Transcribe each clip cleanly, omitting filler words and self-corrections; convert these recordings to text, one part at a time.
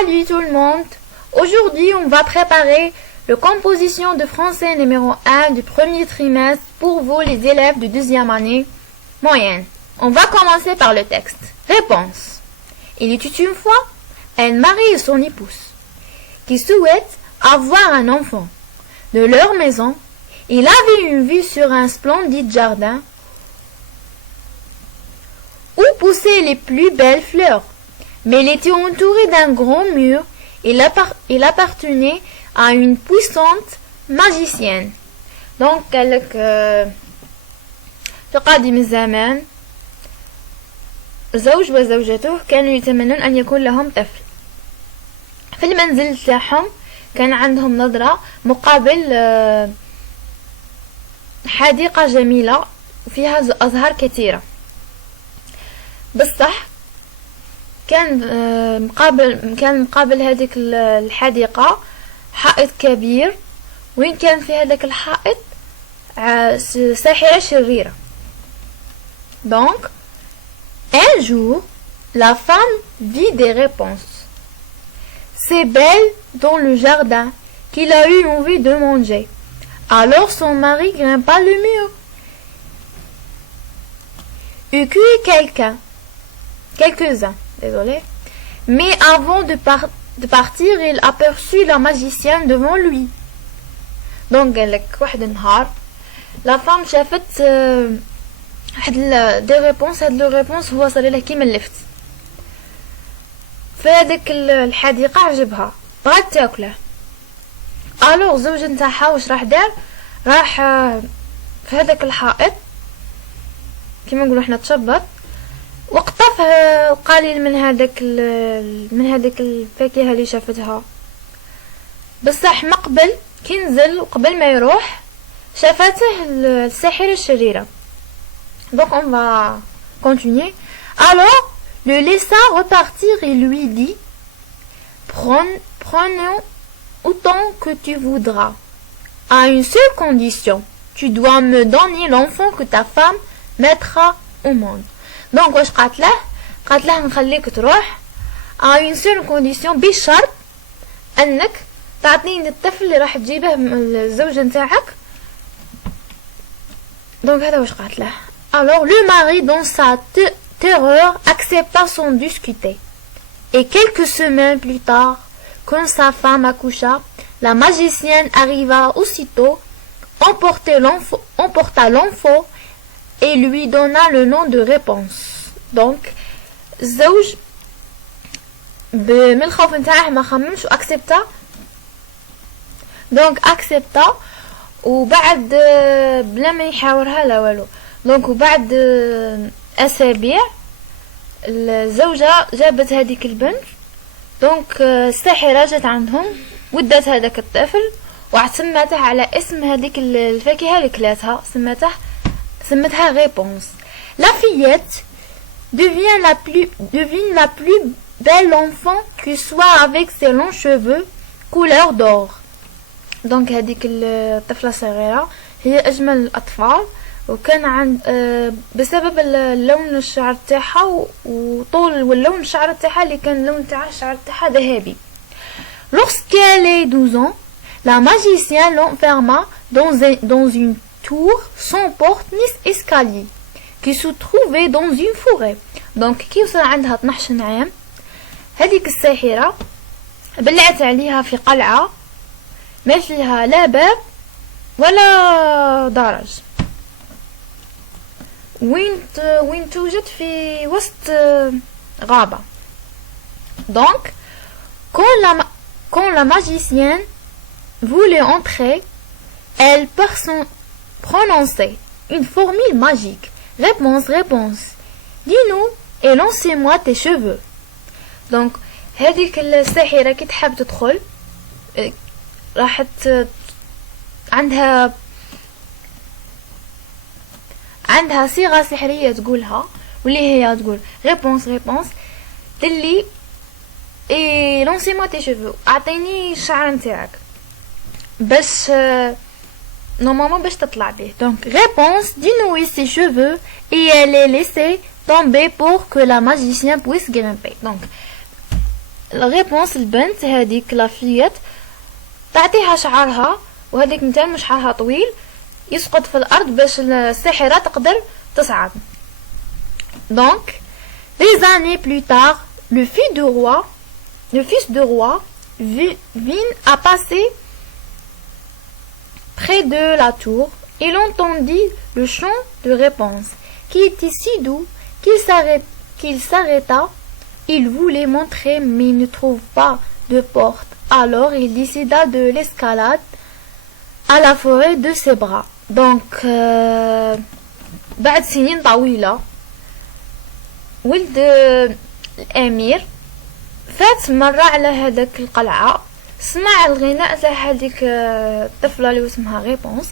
Salut tout le monde! Aujourd'hui, on va préparer la composition de français numéro 1 du premier trimestre pour vous, les élèves de deuxième année moyenne. On va commencer par le texte. Réponse. Il était une fois un mari et son épouse qui souhaitent avoir un enfant. De leur maison, il avait une vue sur un splendide jardin où poussaient les plus belles fleurs. Mais il était entouré d'un grand mur et il appartenait à une puissante magicienne. Donc, قالك في قديم الزمان زوج وزوجته كانوا يتمنون أن يكون لهم طفل. في المنزل تاعهم كان عندهم نظرة مقابل حديقة جميلة وفيها أزهار كثيرة. بصح كان مقابل هذيك الحديقة حائط كبير وين كان في هذاك الحائط ساحرة شريرة. Donc, un jour, la femme vit des réponses. C'est belle dans le jardin qu'il a eu envie de manger. Alors son mari grimpa le mur et cueillit quelques-uns. Désolé. Mais avant de partir, il aperçut la magicienne devant lui. Donc, واحد النهار la femme شافت des réponses. هاد لو ريبونس هو صار لها كيما اللفت في هذيك الحديقة، عجبها بغات تاكله. الوغ الزوج نتاعها واش راح دار؟ راح في هذاك الحائط كيما نقولوا حنا تشبط وقطف القليل من هذاك الفاكهة اللي شافتها. بصح مقبل كي نزل وقبل ما يروح شافته الساحرة الشريرة. Donc on va continuer. Alors le laissa repartir et lui dit: Prenons autant que tu voudras, à une seule condition, tu dois me donner l'enfant que ta femme mettra au monde. Donc واش قالت له نخليك تروح à une seule condition، بشرط انك تعطيني الطفل اللي راح تجيبه من الزوجة نتاعك. donc هذا واش قالت له. Alors le mari, dans sa terreur, accepta sans discuter. Et quelques semaines plus tard, quand sa femme accoucha, la magicienne arriva aussitôt, emporta l'enfant et lui donna le nom de réponse. Donc الزوج من الخوف نتاعه ما خممش واكسبتا. دونك اكسبتا وبعد بلا ما يحاورها لا والو. دونك وبعد اسابيع الزوجة جابت هذيك البنت. دونك الساحرة جات عندهم ودات هذاك الطفل وسمته على اسم هذيك الفاكهة اللي كلاتها، سمتها réponse. La fillette devient la plus belle enfant qui soit avec ses longs cheveux couleur d'or. Donc هذيك الطفلة الصغيرة هي أجمل الأطفال، وكان عند بسبب اللون الشعر تاعها وطول واللون الشعر تاعها اللي كان اللون تاع الشعر تاعها ذهبي. Lorsqu'elle est 12 ans, la magicienne l'enferma dans une tour sans porte ni escalier qui se trouvait dans une forêt. Donc كي وصل عندها 12 عام هذيك الساحرة بلعت عليها في قلعة ما فيها لا باب ولا درج، وين توجد في وسط غابة. Donc quand la magicienne voulait entrer, elle prononçait une formule magique. Réponse. Dis-nous et lancez-moi tes cheveux. Donc هذيك الساحرة كي تحب تدخل راحت عندها صيغة سحرية تقولها، واللي هي تقول réponse دلي et lancez-moi tes cheveux، اعطيني الشعر نتاعك باش normalement باش تطلع به. Donc réponse dénouer ses cheveux et elle les laissait tomber pour que la magicienne puisse grimper. Donc الريبونس البنت هذيك لافيت تعطيها شعرها، وهذيك مثال مش شعرها طويل يسقط في الارض باش الساحرة تقدر تصعد. دونك des années plus tard le fils de roi vint à passer près de la tour. Il entendit le chant de réponse qui était si doux qu'il s'arrêta. Il voulait montrer mais ne trouve pas de porte. Alors il décida de l'escalade à la forêt de ses bras. Donc بعد سنين طويلة ولد الأمير فات مرة على هذاك القلعة، سمع الغناء تاع هذيك الطفلة اللي اسمها ريبونس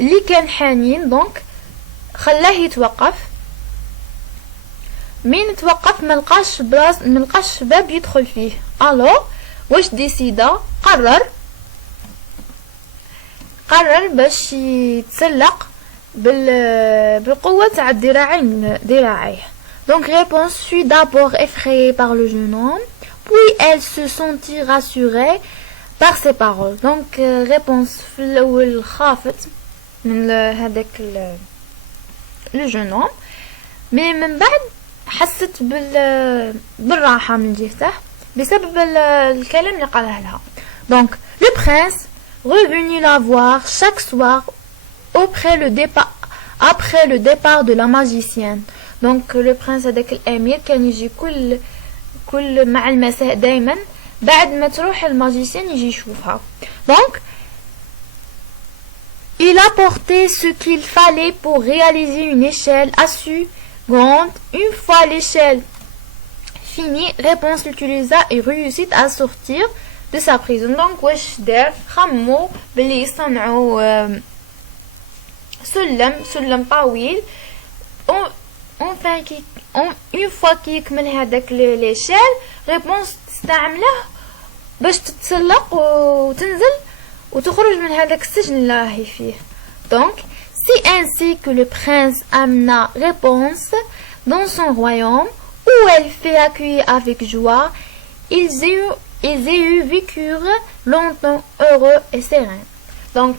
اللي كان حنين. دونك خلاه يتوقف. من توقف ملقاش باب يدخل فيه. الو واش ديسيدا قرر باش يتسلق بالقوة تاع ذراعيه. Donc Réponse fut d'abord effrayée par le jeune homme, puis elle se sentit rassurée par ses paroles. Donc Réponse في الأول خافت من هذاك le jeune homme، mais من بعد حست بالراحة من جهته بسبب الكلام اللي قاله لها. Donc le prince revenait la voir chaque soir après le départ de la magicienne. Donc le prince هذاك الأمير كان يجي كل مع المساء دايما بعد ما تروح الماجيسيان يجي يشوفها. Donc il apportait ce qu'il fallait pour réaliser une échelle assez grande. Une fois l'échelle finie, Réponse l'utilisa et réussit à sortir de sa prison. Donc واش دار خمو بلي يصنعوا سلم طويل. une fois كيكمل هذاك ليشيل ريبونس تستعمله باش تتسلق وتنزل وتخرج من هذاك السجن اللي راهي فيه. Donc c'est ainsi que le prince amena Réponse dans son royaume où elle fut accueillie avec joie. Ils vécurent longtemps heureux et sereins. Donc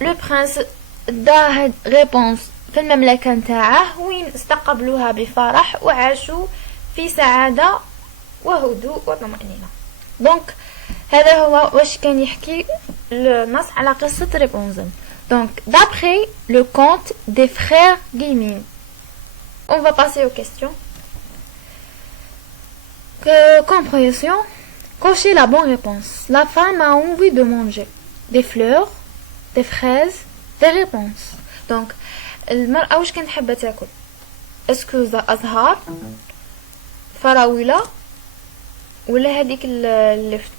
le prince دا Réponse في المملكة نتاعه وين استقبلوها بفرح وعاشوا في سعادة وهدوء وطمأنينة. دونك هذا هو واش كان يحكي النص على قصة ريبونزن. Donc d'après le conte des frères Grimm. On va passer aux questions. Compréhension. Cochez la bonne réponse. La femme a envie de manger des fleurs, des fraises, des réponses. Donc المرأة واش كانت حابة تاكل؟ اسكو أزهار، فراولة، ولا هذيك اللفت.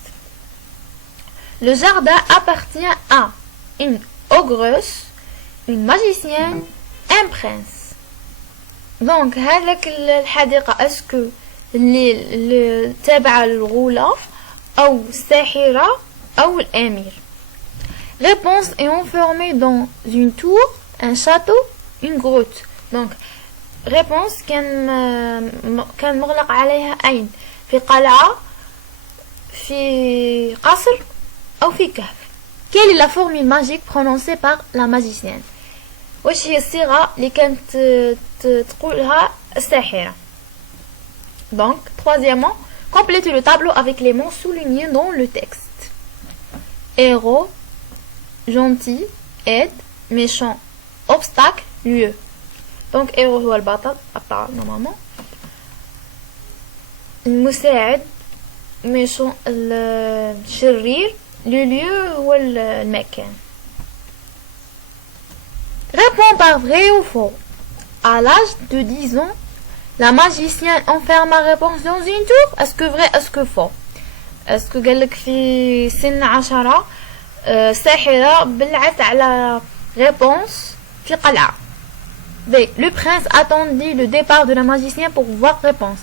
Le jardin appartient à une ogreuse, une magicienne, un prince. Donc هذاك الحديقة اسكو اللي تابعة للغولة أو الساحرة أو الأمير. Réponse est enfermée dans une tour, un château, une grotte. Donc Réponse كان مغلق عليها أين؟ في قلعة، في قصر أو في كهف. Quelle est la formule magique prononcée par la magicienne? واش هي الصيغة اللي كانت تقولها الساحرة؟ Donc troisièmement, complétez le tableau avec les mots soulignés dans le texte. Héros, gentil, aide, méchant, obstacle, lieu. Donc héros هو البطل normalement. المساعد méchant الشرير. Le lieu هو المكان. Réponds par vrai ou faux. À l'âge de 10 ans, la magicienne enferma Réponse dans une tour. Est-ce que vrai, est-ce que faux? Est-ce que قالك في سن 10 ساحرة بلعت على Réponse في قلعة. B. Le prince attendit le départ de la magicienne pour voir Réponse.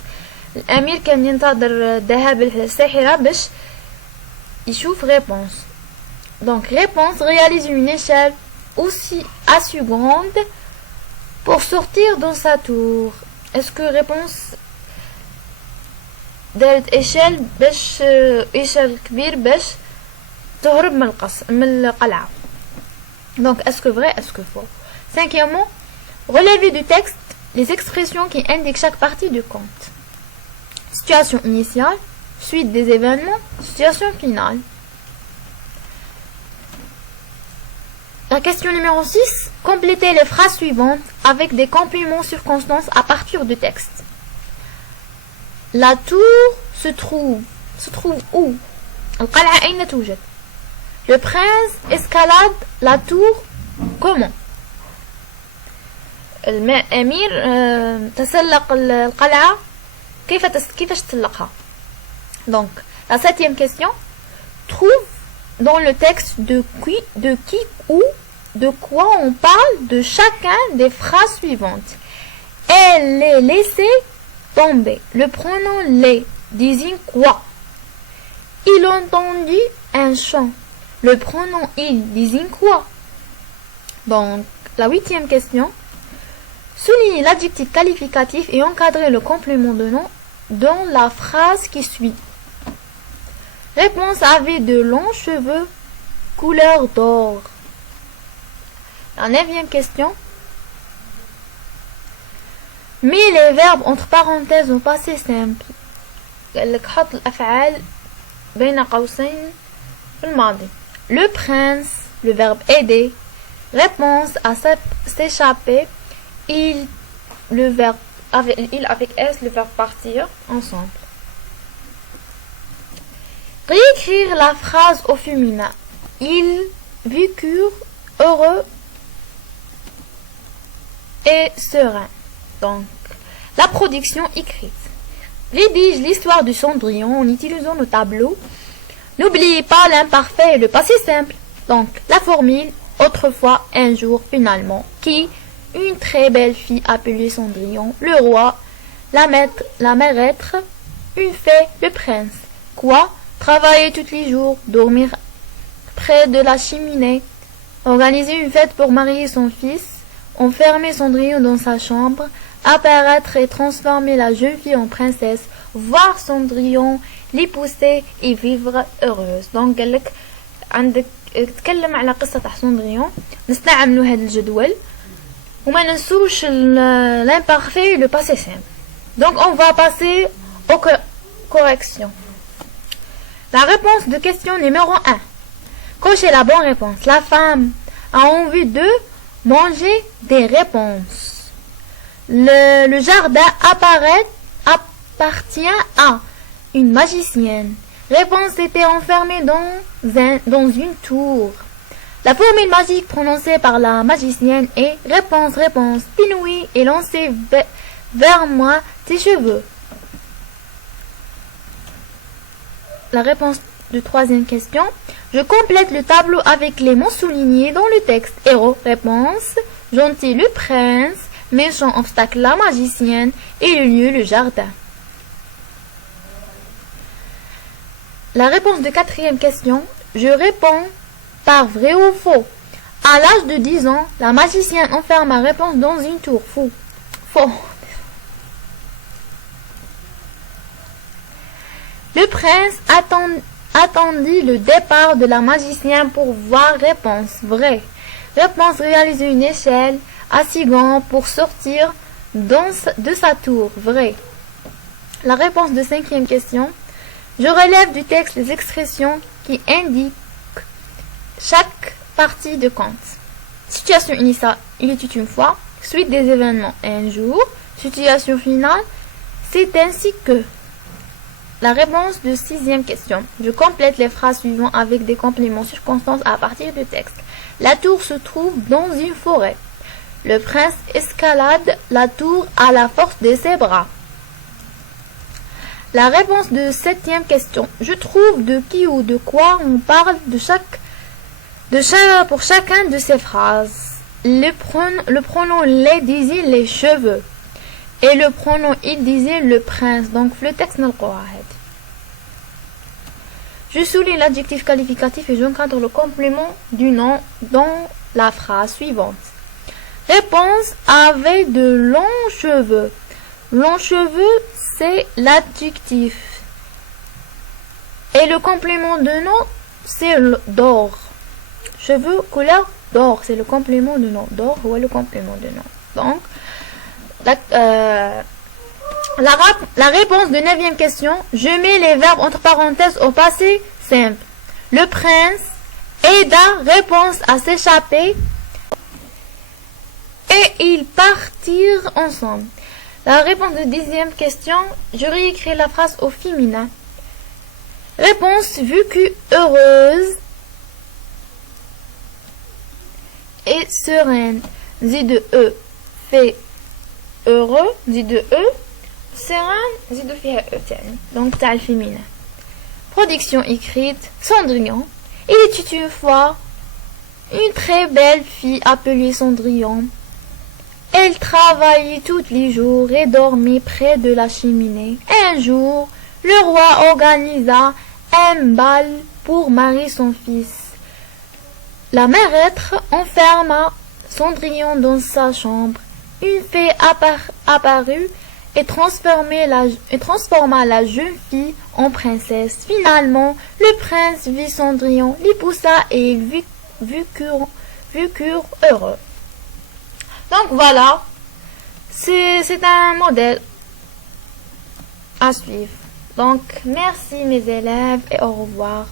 الأمير كان ينتظر ذهاب الساحرة باش يشوف Réponse. Donc Réponse réalise une échelle aussi assez grande pour sortir dans sa tour. Est-ce que Réponse دارت إيشال باش إيشال كبير باش تهرب من القلعة. Donc, est-ce que vrai, est-ce que faux? Cinquièmement, relevez du texte les expressions qui indiquent chaque partie du conte. Situation initiale, suite des événements, situation finale. La question numéro 6, complétez les phrases suivantes avec des compléments circonstances à partir du texte. La tour se trouve où? القلعة أين توجد? Le prince escalade la tour comment? الأمير تسلق القلعة كيفاش تسلقها? Donc, la septième question, trouve dans le texte de qui ou de quoi on parle de chacun des phrases suivantes. Elle les laissait tomber. Le pronom les désigne quoi? Il entendit un chant. Le pronom il désigne quoi? Donc, la huitième question. Soulignez l'adjectif qualificatif et encadrez le complément de nom dans la phrase qui suit. Réponse avait de longs cheveux couleur d'or. La neuvième question. Mets les verbes entre parenthèses au passé simple. حط الأفعال بين قوسين في الماضي. Le prince, le verbe aider. Réponse à s'échapper. Il avec S, le verbe partir, ensemble. Réécrire la phrase au féminin. Ils vécurent heureux et sereins. Donc, la production écrite. Rédige l'histoire du Cendrillon en utilisant le tableau. N'oubliez pas l'imparfait et le passé simple. Donc, la formule, autrefois, un jour, finalement, qui, une très belle fille appelée Cendrillon, le roi, la maîtresse, une fée, le prince. Quoi? Travailler tous les jours, dormir près de la cheminée, organiser une fête pour marier son fils, enfermer Cendrillon dans sa chambre, apparaître et transformer la jeune fille en princesse, voir Cendrillon, l'épouser et vivre heureuse. Donc قال لك عندك تكلم على قصة تاع Cendrillon. نستعملوا هذا الجدول وما ننسوش l'imparfait et le passé simple. Donc on va passer aux corrections. La réponse de question numéro 1. Cochez la bonne réponse. La femme a envie de manger des réponses. Le jardin appartient à une magicienne. Réponse était enfermée dans une tour. La formule magique prononcée par la magicienne est réponse, Pinoui est lancé vers moi tes cheveux. La réponse de troisième question. Je complète le tableau avec les mots soulignés dans le texte. Héros, réponse. Gentil, le prince. Méchant, obstacle, la magicienne. Et le lieu, le jardin. La réponse de quatrième question. Je réponds par vrai ou faux. À l'âge de 10 ans, la magicienne enferme ma réponse dans une tour. Faux. Le prince attendit le départ de la magicienne pour voir. Réponse vrai. Réponse réaliser une échelle à 6 gants pour sortir de sa tour. Vrai. La réponse de cinquième question. Je relève du texte les expressions qui indiquent chaque partie de conte. Situation initiale, il était une fois. Suite des événements, un jour. Situation finale, c'est ainsi que. La réponse de sixième question. Je complète les phrases suivantes avec des compléments circonstances à partir du texte. La tour se trouve dans une forêt. Le prince escalade la tour à la force de ses bras. La réponse de septième question. Je trouve de qui ou de quoi on parle pour chacun de ces phrases. Le pronom les désigne les cheveux. Et le pronom il désigne le prince. Donc le texte ne le croit. Je souligne l'adjectif qualificatif et j'encadre le complément du nom dans la phrase suivante. Réponse avait de longs cheveux. Long cheveux, c'est l'adjectif. Et le complément de nom, c'est d'or. Cheveux couleur d'or, c'est le complément de nom. D'or ou le complément de nom. Donc, la réponse de 9e question, je mets les verbes entre parenthèses au passé simple. Le prince aida réponse à s'échapper et ils partirent ensemble. La réponse de 10e question, je réécris la phrase au féminin. Réponse vécue heureuse et sereine. Zi de E fait heureux, zi de E sereine, zi de فيها E تاني. Donc تاع féminin. Production écrite Cendrillon. Il était une fois une très belle fille appelée Cendrillon. Elle travaillait tous les jours et dormait près de la cheminée. Un jour, le roi organisa un bal pour marier son fils. La maîtresse enferma Cendrillon dans sa chambre. Une fée apparut et transforma la jeune fille en princesse. Finalement, le prince vit Cendrillon, l'épousa et ils vécurent heureux. Donc voilà, c'est un modèle à suivre. Donc merci mes élèves et au revoir.